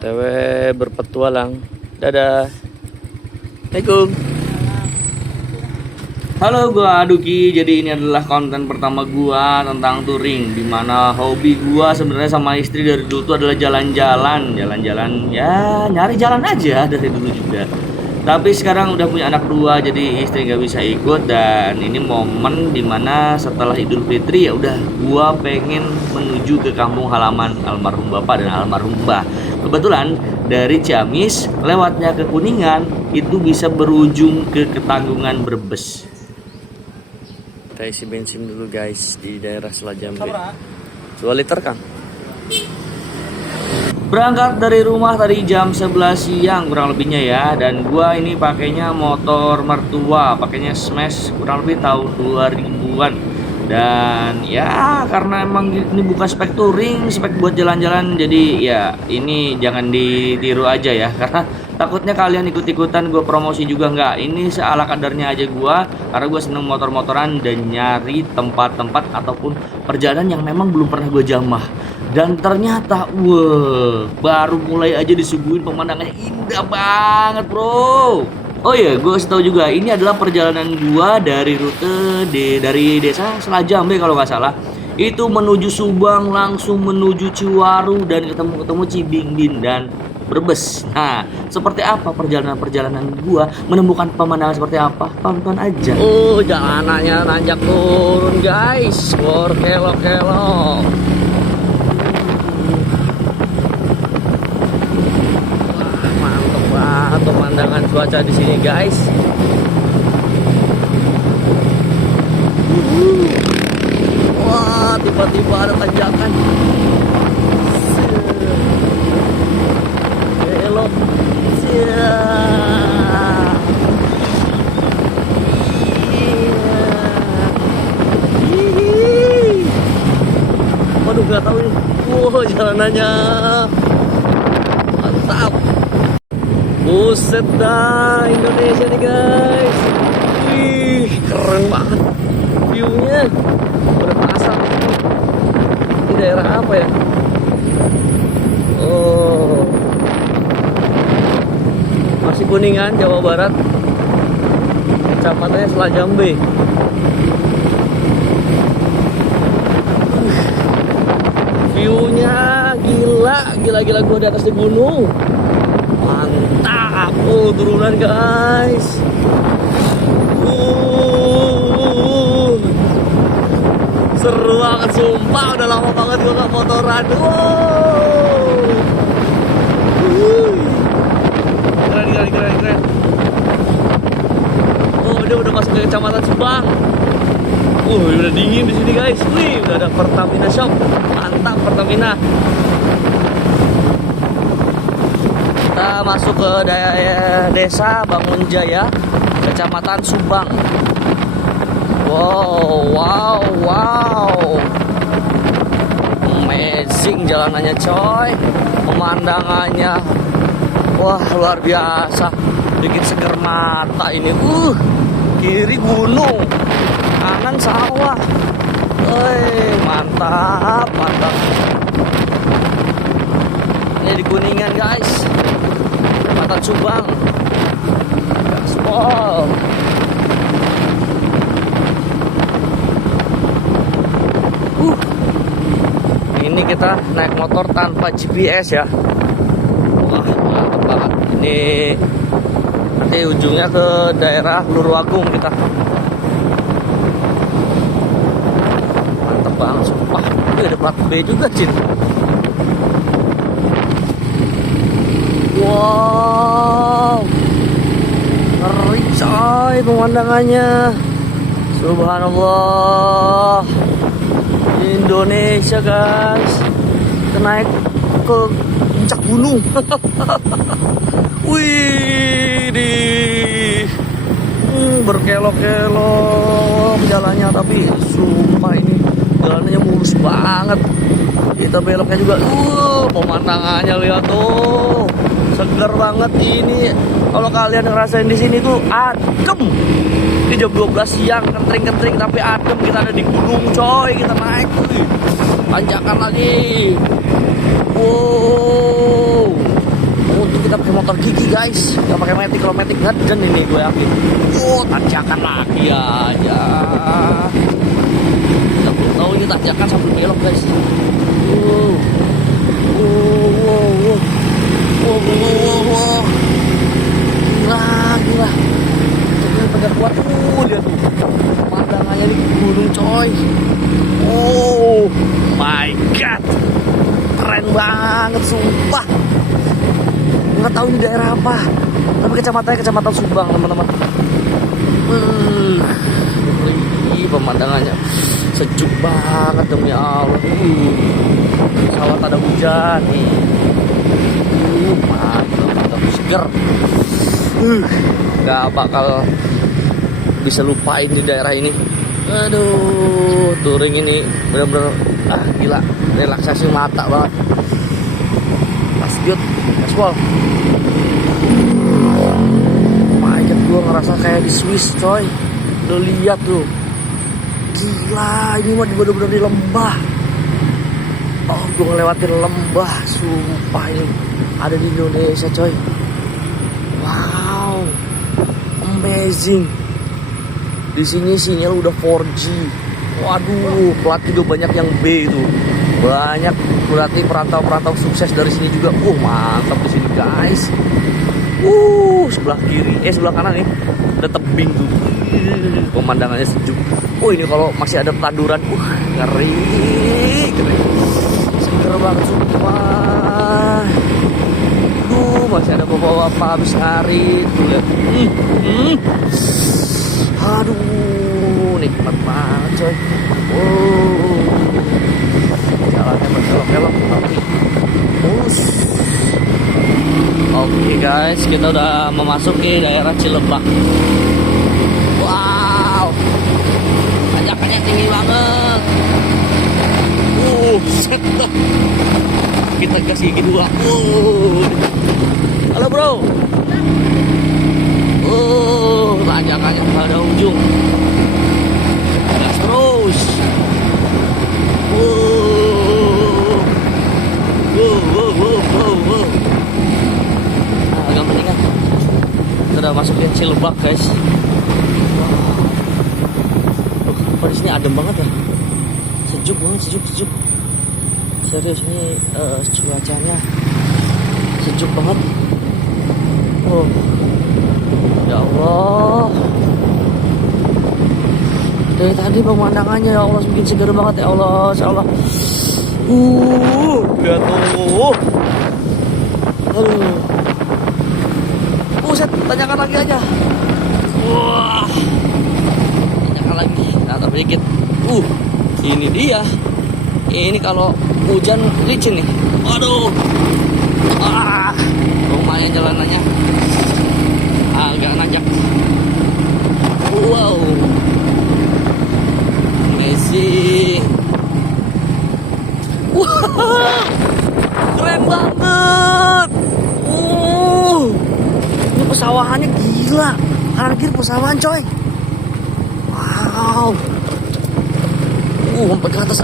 TW berpetualang. Dadah. Assalamualaikum. Halo, gua Aduki. Jadi ini adalah konten pertama gua tentang touring, dimana hobi gua sebenarnya sama istri dari dulu tuh adalah jalan-jalan ya, nyari jalan aja dari dulu juga. Tapi sekarang udah punya anak dua, jadi istri nggak bisa ikut. Dan ini momen dimana setelah Idul Fitri ya udah gua pengen menuju ke kampung halaman almarhum bapak dan almarhum mbah. Kebetulan dari Ciamis lewatnya ke Kuningan itu bisa berujung ke Ketanggungan Brebes. Kita isi bensin dulu guys di daerah Selajambe. 2 liter Kang. Berangkat dari rumah tadi jam 11 siang kurang lebihnya ya. Dan gua ini pakainya motor mertua, pakainya Smash kurang lebih tahun 2000-an. Dan ya karena emang ini bukan spek touring, spek buat jalan-jalan, jadi ya ini jangan ditiru aja ya, karena takutnya kalian ikut-ikutan gue promosi juga nggak. Ini seala kadarnya aja gue, karena gue seneng motor-motoran dan nyari tempat-tempat ataupun perjalanan yang memang belum pernah gue jamah. Dan ternyata wah, baru mulai aja disuguhin pemandangannya indah banget bro. Oh iya, gue kasih tahu juga, ini adalah perjalanan gua dari rute dari desa Selajambe kalau nggak salah. Itu menuju Subang, langsung menuju Ciwaru dan ketemu Cibingdin dan Brebes. Nah, seperti apa perjalanan gua menemukan pemandangan seperti apa? Tonton aja. Oh, jalanannya nanjak turun guys. Kelok-kelok. Pemandangan cuaca di sini guys. Wah, tiba-tiba ada tanjakan. Belok. Waduh, nggak tahu ini. Wah, jalanannya mantap. Buset dah, Indonesia nih guys. Wih, keren banget view-nya. Udah pasang. Ini daerah apa ya? Oh, masih Kuningan, Jawa Barat. Kecamatannya Selajambe. View-nya gila gua di atas di gunung. Mantap, turunan guys. Seru banget sumpah, udah lama banget gue gak motoran. Keren. Oh, udah masuk ke Kecamatan Subang. Udah dingin di sini guys. Wih, udah ada Pertamina shop. Mantap Pertamina. Kita masuk ke desa Bangunjaya, Kecamatan Subang. Wow. Amazing jalanannya coy. Pemandangannya wah luar biasa. Bikin seger mata ini. Kiri gunung, kanan sawah. Mantap. Ini di Kuningan guys. Kecamatan Subang. Gaspol. Ini kita naik motor tanpa GPS ya. Wah, mantap banget. Ini nanti ujungnya ke daerah Luragung kita. Mantap banget sumpah. Ini ada plat B juga sih. Wow, ngeri coy pemandangannya. Subhanallah. Indonesia guys. Kita naik ke puncak gunung. Wih, berkelok-kelok jalannya, tapi sumpah ini jalannya mulus banget. Kita beloknya juga, pemandangannya lihat tuh, segar banget ini. Kalau kalian ngerasain di sini tuh adem. Ini jam 12 siang, kentring-kentring tapi adem. Kita ada di gunung coy, kita naik tuh. Tanjakan lagi. Wow. gigi guys, nggak pakai metik. Kalau metik ngeden ini gue yakin. Tanjakan lagi aja. Kita belum tahu ini tanjakan sambil belok guys. Gila. Ini pegang kuat. Lihat tuh. Pemandangannya di gunung coy. Oh my god. Keren banget sumpah. Nggak tahu ini daerah apa, tapi kecamatan Subang teman-teman. Pemandangannya sejuk banget demi Allah. Sawah ada hujan nih. Mantap seger. Nggak bakal bisa lupain di daerah ini. Aduh, touring ini bener-bener gila, relaksasi mata banget. Lanjut, gaspol. My god, gue ngerasa kayak di Swiss coy. Lo lihat tuh, gila, ini mah bener-bener di lembah. Oh, gue ngelewatin lembah, sumpah ini ada di Indonesia coy. Wow, amazing. Di sini sinyal udah 4G. Waduh, plat juga banyak yang B itu. Banyak berarti perantau-perantau sukses dari sini juga. Mantap di sini guys. Sebelah kiri, sebelah kanan nih ada tebing tuh. Pemandangannya sejuk. Ini kalau masih ada peladuran, ngeri. Seger banget sumpah. Masih ada bapak-bapak habis hari tuh lihat. Aduh, nikmat banget coy. Jalannya berkelok-kelok tapi mulus. Oke guys, kita udah memasuki daerah Cilebak. Wow, tanjakannya tinggi banget. Set. Kita kasih gigi dua. Halo bro. Tanjakannya ada ujung. Gas terus. Agak mendingan. Kita udah masukin Cilebak guys. Di sini adem banget ya. Sejuk banget, sejuk. Serius ini cuacanya sejuk banget. Ya Allah. Dari tadi pemandangannya ya Allah bikin segar banget ya Allah, insya Allah. Lihat tuh. Buset, tanyakan lagi aja. Wah. Tanyakan lagi. Nah, tapi dikit. Ini dia. Ini kalau hujan licin nih. Waduh. Lumayan jalanannya. Agak nanjak. Wow. Amazing. Wah. Keren banget. Ini pesawahannya gila. Kanan kiri pesawahan coy. Wow. Sampai ke atas.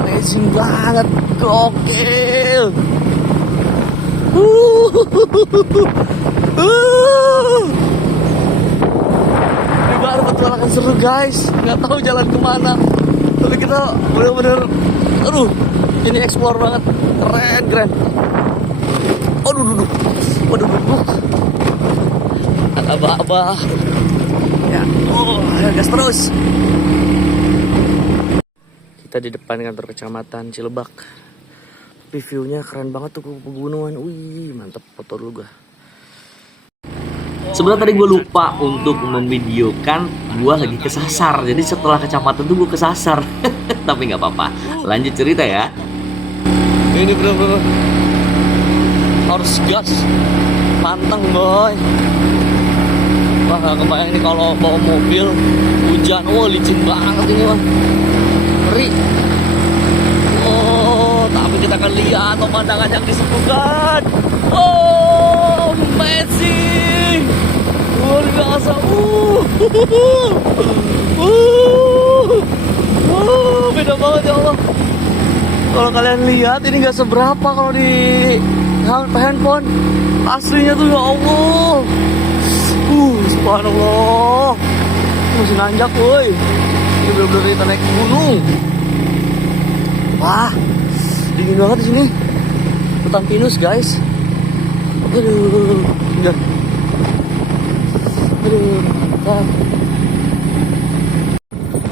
Amazing banget. Gokil. Ini baru petualangan seru guys. Nggak tahu jalan kemana, tapi kita bener-bener ini explore banget. Keren. Waduh. Ada abah-abah ya. Gas terus. Kita di depan kantor kecamatan Cilebak. Tapi view-nya keren banget tuh ke pegunungan. Mantep, foto dulu gua. Sebenarnya tadi gue lupa untuk memvideokan gue lagi kesasar. Jadi setelah kecamatan tuh gue kesasar. Tapi nggak apa-apa. Lanjut cerita ya. Ini bener-bener harus gas. Pantang boy. Wah, gak kebayang ini kalau bawa mobil hujan. Licin banget ini mah. Ngeri. Tapi kita akan lihat pemandangan yang disebutkan. Amazing. Luar biasa. Beda banget ya Allah. Kalau kalian lihat ini gak seberapa kalau di handphone aslinya tuh, ya Allah. Subhanallah. Masih nanjak woi. Ini bener-bener kita naik gunung. Wah, dingin banget di sini. Hutan pinus guys. Aduh, ya. Aduh,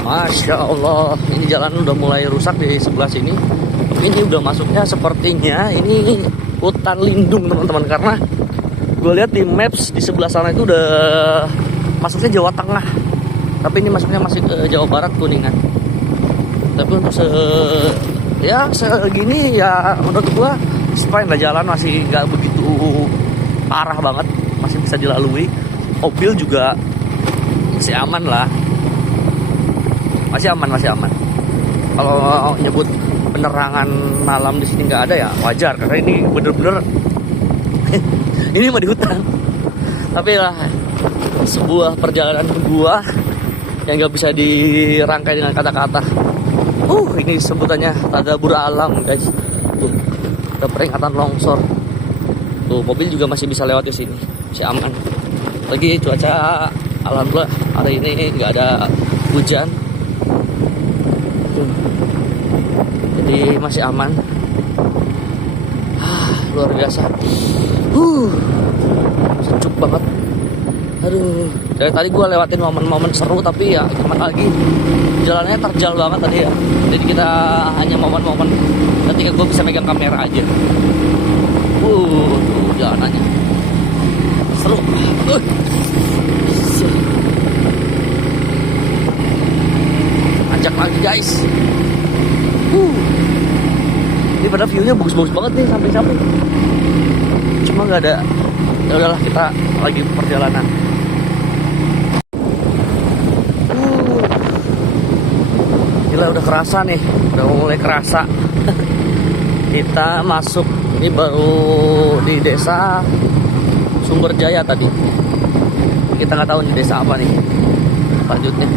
Masya Allah, ini jalan udah mulai rusak di sebelah sini. Tapi ini udah masuknya sepertinya ini hutan lindung teman-teman, karena gue lihat di maps di sebelah sana itu udah masuknya Jawa Tengah, tapi ini masuknya masih ke Jawa Barat, Kuningan. Tapi untuk segini ya menurut gue fine lah, jalan masih nggak begitu parah banget, masih bisa dilalui. Mobil juga masih aman lah, masih aman. Kalau nyebut penerangan malam di sini nggak ada ya wajar, karena ini bener-bener ini mah di hutan. Tapi lah, sebuah perjalanan gua yang nggak bisa dirangkai dengan kata-kata. Ini sebutannya tadabur alam guys. Tuh, ada peringatan longsor. Tuh, mobil juga masih bisa lewat di sini, masih aman. Lagi cuaca alhamdulillah hari ini nggak ada hujan. Jadi masih aman. Luar biasa. Sejuk banget. Aduh, dari tadi gue lewatin momen-momen seru, tapi ya gimana lagi, jalannya terjal banget tadi ya. Jadi kita hanya momen-momen ketika gue bisa megang kamera aja. Tuh jalanannya seru. Ajak lagi guys. Ini pada view-nya bagus-bagus banget nih sampai-sampai. Cuma nggak ada. Ya udahlah, kita lagi perjalanan. Gila, udah kerasa nih, udah mulai kerasa. Kita masuk, ini baru di desa Sumberjaya tadi. Kita nggak tahu di desa apa nih lanjutnya.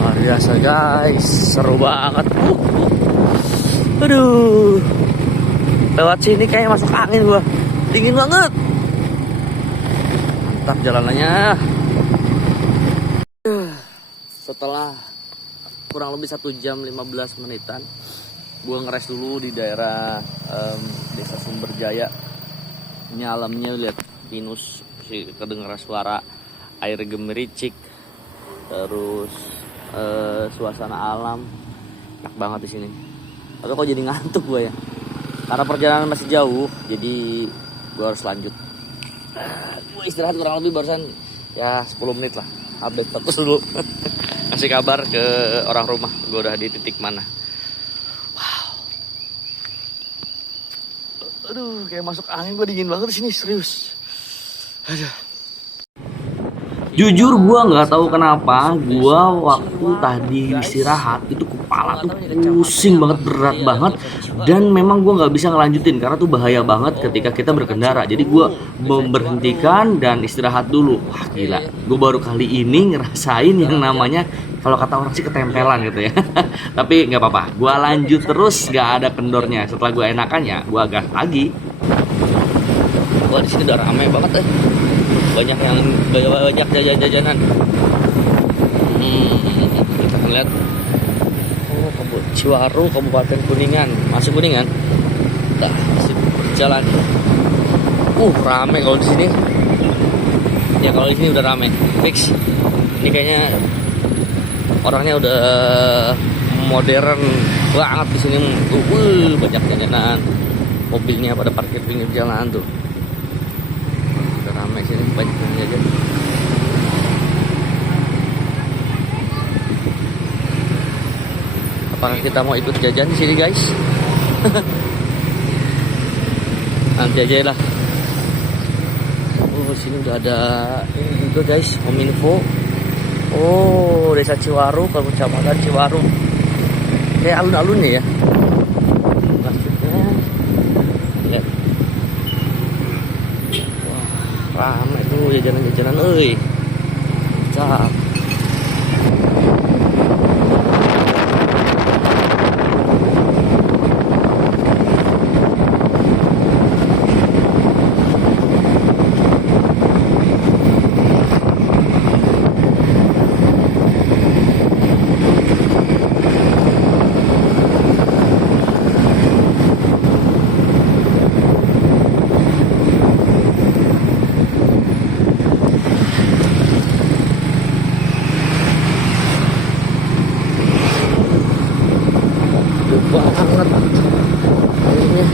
Luar biasa guys, seru banget. Aduh, lewat sini kayak masuk angin gua, dingin banget. Mantap jalanannya. Setelah kurang lebih 1 jam 15 menitan, gue ngeres dulu di daerah desa Sumberjaya. Ini alamnya lihat, pinus, kedengeran suara air gemericik, terus suasana alam, enak banget di sini. Tapi kok jadi ngantuk gue ya, karena perjalanan masih jauh, jadi gue harus lanjut. Gue istirahat kurang lebih barusan ya 10 menit lah, update status dulu. Kasih kabar ke orang rumah gue udah di titik mana. Wow, aduh, kayak masuk angin, gue dingin banget di sini, serius. Aduh. Jujur gue nggak tahu kenapa gue waktu tadi istirahat itu kepala tuh pusing banget, berat banget, dan memang gue nggak bisa ngelanjutin karena tuh bahaya banget ketika kita berkendara. Jadi gue memberhentikan dan istirahat dulu. Wah gila, gue baru kali ini ngerasain yang namanya, kalau kata orang sih, ketempelan gitu ya. Tapi nggak apa-apa, gue lanjut terus, nggak ada kendornya. Setelah gue enakan ya gue gas lagi. Wah, di sini udah ramai banget ya. Banyak jajan-jajanan. Kita akan lihat. Ciwaru, Kabupaten Kuningan. Masuk Kuningan. Nah, masih berjalan. Rame kalau di sini. Ya kalau di sini udah rame. Fix. Ini kayaknya orangnya udah modern banget di sini. Banyak jajanan. Mobilnya pada parkir pinggir jalan tuh. Ramai sini, banyak yang jajan. Apakah kita mau ikut jajan di sini guys? Nanti aja lah. Sini udah ada ini juga guys, Kominfo. Desa Ciwaru, Kecamatan Ciwaru. Kayak alun-alunnya ya. Lihat. Ramai tuh jajanan-jajanan, cak. arahnya.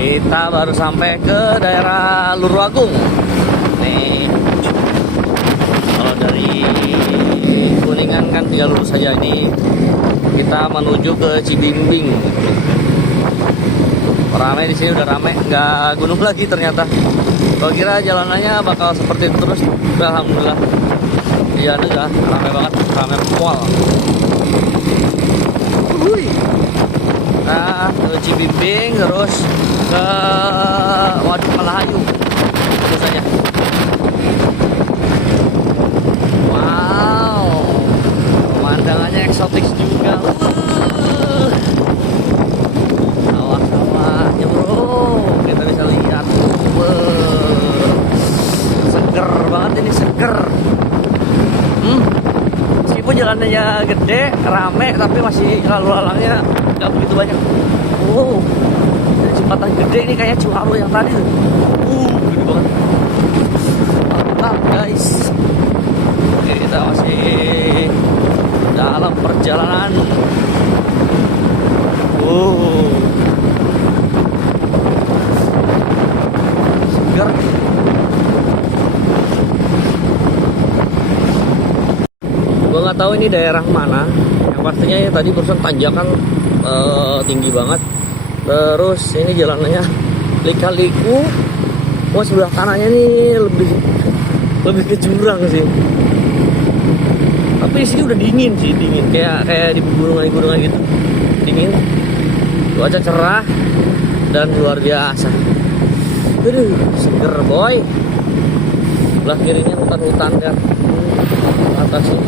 Kita baru sampai ke daerah Luragung. Nih, kalau dari Kuningan kan tinggal lurus saja. Ini kita menuju ke Cibimbing. Ramai di sini, udah ramai, nggak gunung lagi ternyata. Gua kira jalanannya bakal seperti itu terus. Alhamdulillah, iya enggak, ramai banget, ramai pol. Nah, ke Cibimbing terus ke Waduk Malahayu terus aja. Wow, pemandangannya eksotis juga. Sawah-sawahnya bro, kita bisa lihat. Seger banget ini, seger. Meskipun jalannya gede, rame, tapi masih lalu lalangnya nggak begitu banyak. Jembatan gede ini kayak Ciwaru yang tadi tuh. Gede banget. Mantap guys. Oke, kita masih dalam perjalanan. Segar. Gue nggak tahu ini daerah mana. Yang pastinya ya tadi barusan tanjakan tinggi banget. Terus ini jalanannya lika-liku. Wah, sebelah kanannya nih lebih ke jurang sih. Tapi di sini udah dingin sih, dingin kayak di gunungan gitu. Dingin. Cuaca cerah dan luar biasa. Aduh, seger boy. Sebelah kirinya hutan-hutan kan. Atas sih.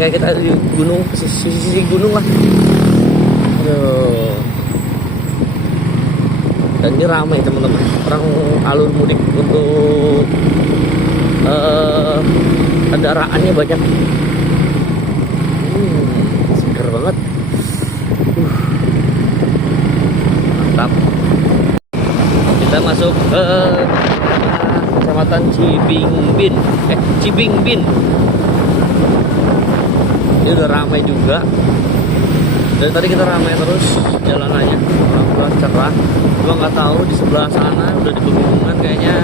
Kayak kita di gunung, sisi gunung lah. Aduh. Dan ini ramai teman-teman, orang alur mudik untuk kendaraannya banyak. Seger banget. Mantap. Kita masuk ke Kecamatan Cibimbing. Ini udah ramai juga. Dari tadi kita ramai terus jalanannya, orang cerah. Gua nggak tahu di sebelah sana udah di pegunungan kayaknya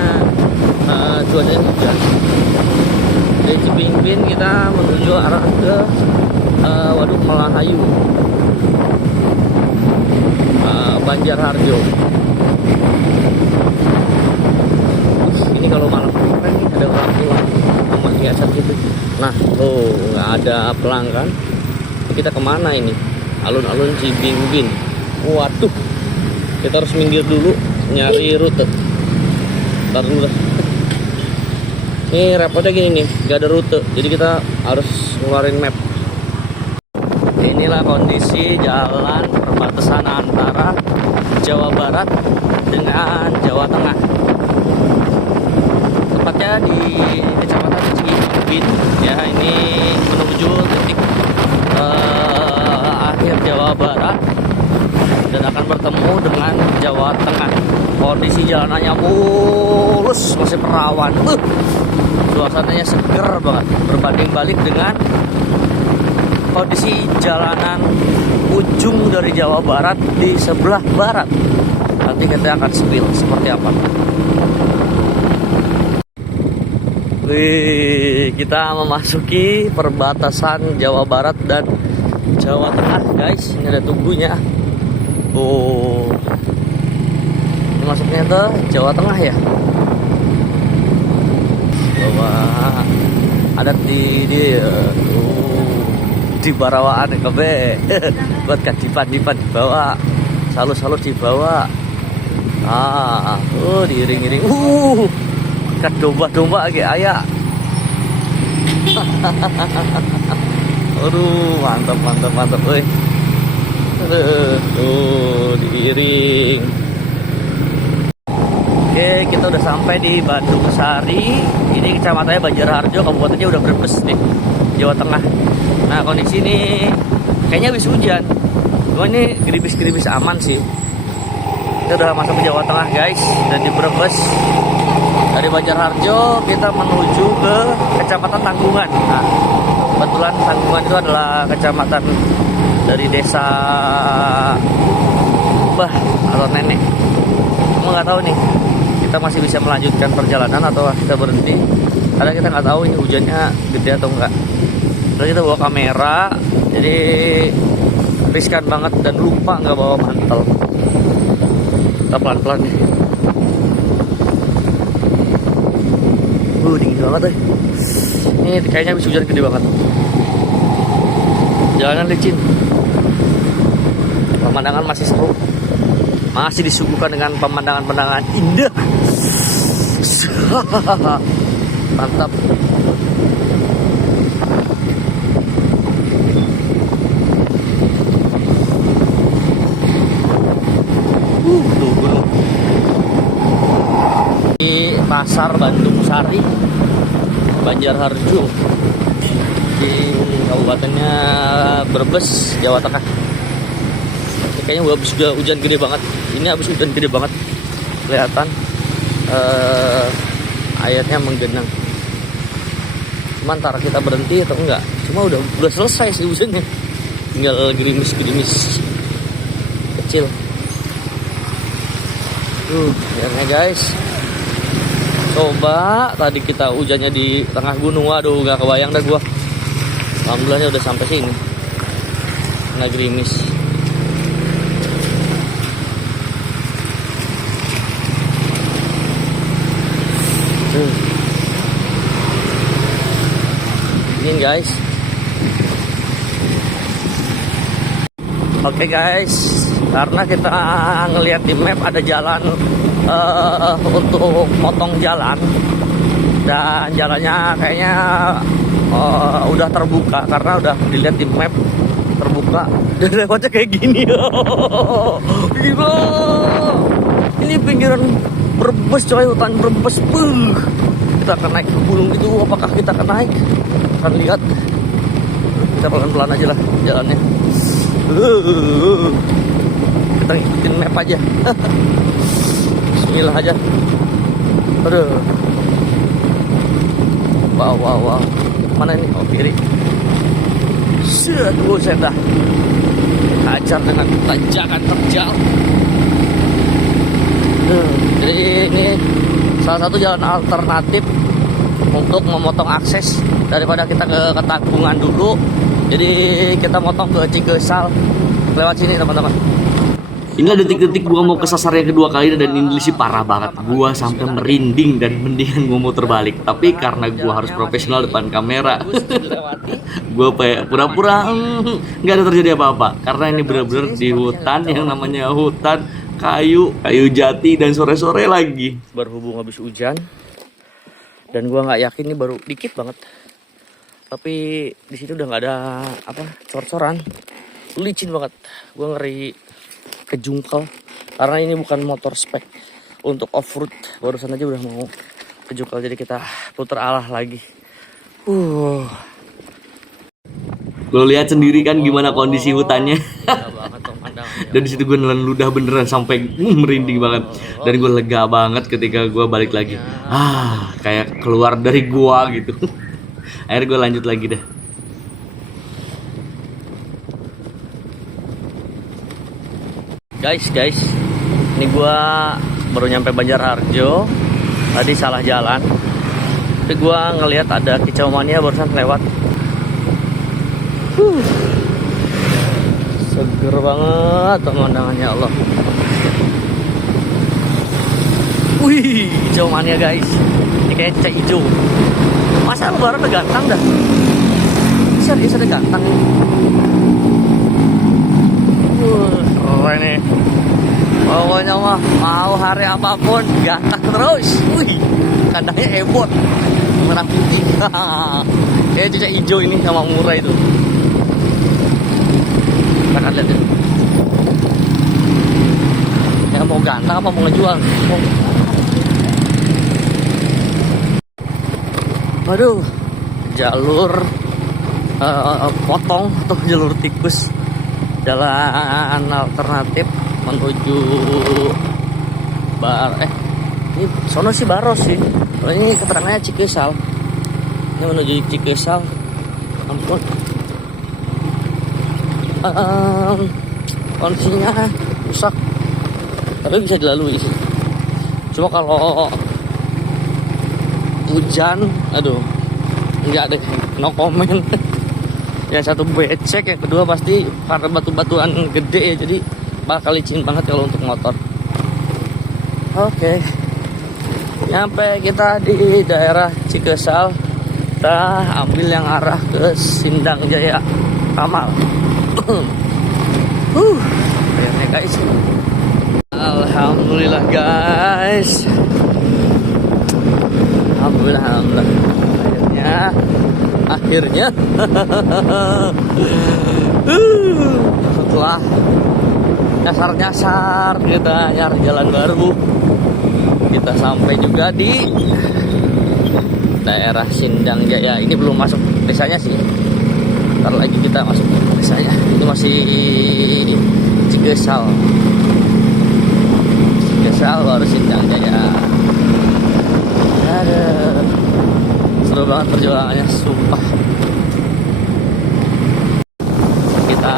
cuacanya hujan. Dari Cibimbing kita menuju arah ke Waduk Malahayu, Banjarharjo. Ini kalau malam kan ada lampu sama hiasan gitu. Nah, nggak ada pelanggan. Kita kemana ini? Alun-alun Cibimbing. Waduh, kita harus minggir dulu nyari rute. Ntar dulu dah. Ini repotnya gini nih, gak ada rute, jadi kita harus ngeluarin map. Inilah kondisi jalan perbatasan antara Jawa Barat dengan Jawa Tengah. Tepatnya di Kecamatan Cibimbing. Ya, ini menuju titik akhir Jawa Barat dan akan bertemu dengan Jawa Tengah. Kondisi jalanannya mulus, masih perawan. Suasananya seger banget, berbanding balik dengan kondisi jalanan ujung dari Jawa Barat di sebelah barat. Nanti kita akan spill seperti apa. Wih, kita memasuki perbatasan Jawa Barat dan Jawa Tengah, guys. Ini ada tunggunya. Ini masuknya ke Jawa Tengah ya. Bawa adat di barawaan kebe. Buat kadipan dibawa, salus dibawa. Diiring-iring. Kat domba-domba kayak ayah. Aduh, mantap, woi. Diiring. Oke, kita udah sampai di Bandung Sari. Ini kecamatannya Banjarharjo, kabupatennya udah Brebes nih, Jawa Tengah. Nah, kondisi ini kayaknya habis hujan. Cuma ini geribis-geribis aman sih. Kita udah masuk ke Jawa Tengah, guys, dan di Brebes. Dari Banjarharjo kita menuju ke Kecamatan Tanggungan. Nah, kebetulan Tanggungan itu adalah kecamatan dari desa Mbah atau Nenek. Cuma nggak tahu nih, kita masih bisa melanjutkan perjalanan atau kita berhenti, karena kita nggak tahu ini hujannya gede atau enggak. Terus kita bawa kamera, jadi riskan banget dan lupa nggak bawa mantel. Kita pelan-pelan nih. Dingin banget deh. Ini kayaknya habis hujan gede banget. Jalanan licin. Pemandangan masih seru. Masih disuguhkan dengan pemandangan-pemandangan indah. Mantap. Tuh gunung. Di Pasar Bandung Sari, Banjarharjo, di kabupatennya Brebes, Jawa Tengah. Ini kayaknya habis hujan gede banget. Ini habis hujan gede banget, kelihatan airnya menggenang. Cuma antara kita berhenti atau enggak, cuma udah selesai sih hujannya, tinggal gerimis kecil. Ya guys, coba tadi kita hujannya di tengah gunung, waduh gak kebayang dah gua. Alhamdulillahnya udah sampai sini, kena gerimis. Ini guys. Oke guys, karena kita ngelihat di map ada jalan untuk potong jalan, dan jalannya kayaknya udah terbuka karena udah dilihat di map terbuka dan lewatnya kayak gini. Gila, ini pinggiran Brebes coy, hutan Brebes. Kita akan naik ke gunung itu, apakah kita akan naik? Akan lihat. Kita pelan-pelan aja lah jalannya. Kita ngikutin map aja. Bismillah aja. Aduh. Wow. Mana ini? Oh, kiri. Saya dah hajar dengan tanjakan terjal. Jadi ini salah satu jalan alternatif untuk memotong akses daripada kita ke Tanggungan dulu. Jadi kita motong ke Cigesal lewat sini teman-teman. Inilah detik-detik gua mau kesasar yang kedua kali, dan ini sih parah banget. Gua sampai merinding dan mendingan gua mau terbalik. Tapi karena gua harus profesional depan kamera, gua pura-pura nggak ada terjadi apa-apa. Karena ini benar-benar di hutan yang namanya hutan kayu jati, dan sore-sore lagi. Berhubung habis hujan, dan gua nggak yakin ini baru dikit banget. Tapi di situ udah nggak ada cor-coran, licin banget. Gua ngeri kejungkel karena ini bukan motor spek untuk off-road. Barusan aja udah mau kejungkel, jadi kita putar arah lagi. Lo lihat sendiri kan gimana kondisi hutannya. Dan disitu gue nelan ludah beneran sampai merinding banget. Dan gue lega banget ketika gue balik lagi. Kayak keluar dari gua gitu. Akhirnya gue lanjut lagi dah. Guys, ini gue baru nyampe Banjarharjo. Tadi salah jalan, tapi gue ngelihat ada kicau mania barusan lewat. Seger banget pemandangannya, Allah. Wih, kicau mania guys. Ini kayak cicak hijau. Masa lebaran udah ganteng dah? Serius ada ganteng nih. Keren nih. Pokoknya mah mau hari apapun ganteng terus. Wih, kandangnya ebot, merah putih. Kayak cicak hijau ini sama murah itu. Kita akan lihat ya. Yang mau ganteng apa mau ngejual? Waduh, jalur potong atau jalur tikus, jalan alternatif menuju ini sono sih Baros sih. Kalau ini keterangannya Cigesal. Ini menuju Cikesal. Ampun. Kondisinya rusak. Tapi bisa dilalui sih. Cuma kalau hujan, aduh, enggak deh, no comment. Yang satu becek, yang kedua pasti karena batu-batuan gede ya, jadi bakal licin banget kalau untuk motor. Oke, nyampe kita di daerah Cikesal. Kita ambil yang arah ke Sindang Jaya Kamal. Akhirnya guys, alhamdulillah guys, alhamdulillah akhirnya setelah nyasar kita nyari jalan baru, kita sampai juga di daerah Sindang Jaya. Ini belum masuk desanya sih, ntar lagi kita masuk desanya. Itu masih Cikesal baru Sindang Jaya. Aduh, seru banget perjuangannya, sumpah. Kita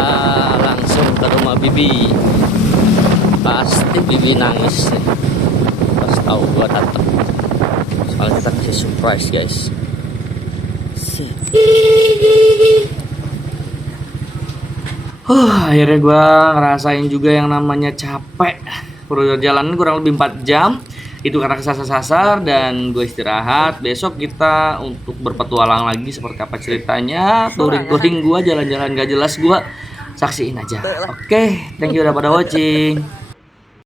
langsung ke rumah Bibi. Pasti Bibi nangis nih pas tahu gua datang. Soalnya kita kasih surprise guys. Akhirnya gua ngerasain juga yang namanya capek. Perjalanan kurang lebih 4 jam. Itu karena kesasar-sasar dan gue istirahat. Besok kita untuk berpetualang lagi seperti apa ceritanya. Touring gue, jalan-jalan gak jelas gue saksiin aja. Oke, thank you udah pada watching.